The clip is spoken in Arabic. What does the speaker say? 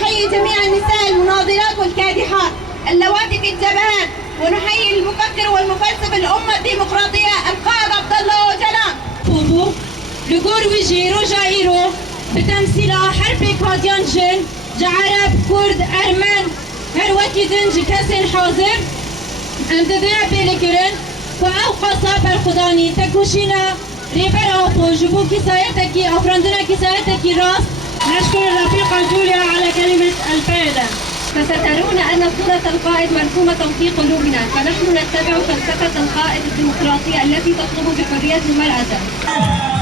نحيي جميع النساء المناضلات والكادحات اللواتي في الجبهات، ونحيي المفكر والمفلسف الأمة الديمقراطية القائد عبد الله أوجلان. لجورويجي روجايرو بتمثيل حرب كاديان جن جعرب كرد أرمن هر وكي دنج كسن حاضر امتدنا بلكرن وأوقصا بالخداني تكوشينا ريبر أوفو جبو كسايتكي أفرندنا كسايتكي راس. نشكر الرفيقة جوليا على كلمة الفائدة. فسترون أن صورة القائد مرسومة في قلوبنا، فنحن نتبع فلسفة القائد الديمقراطية التي تطلب بحرية المرأة.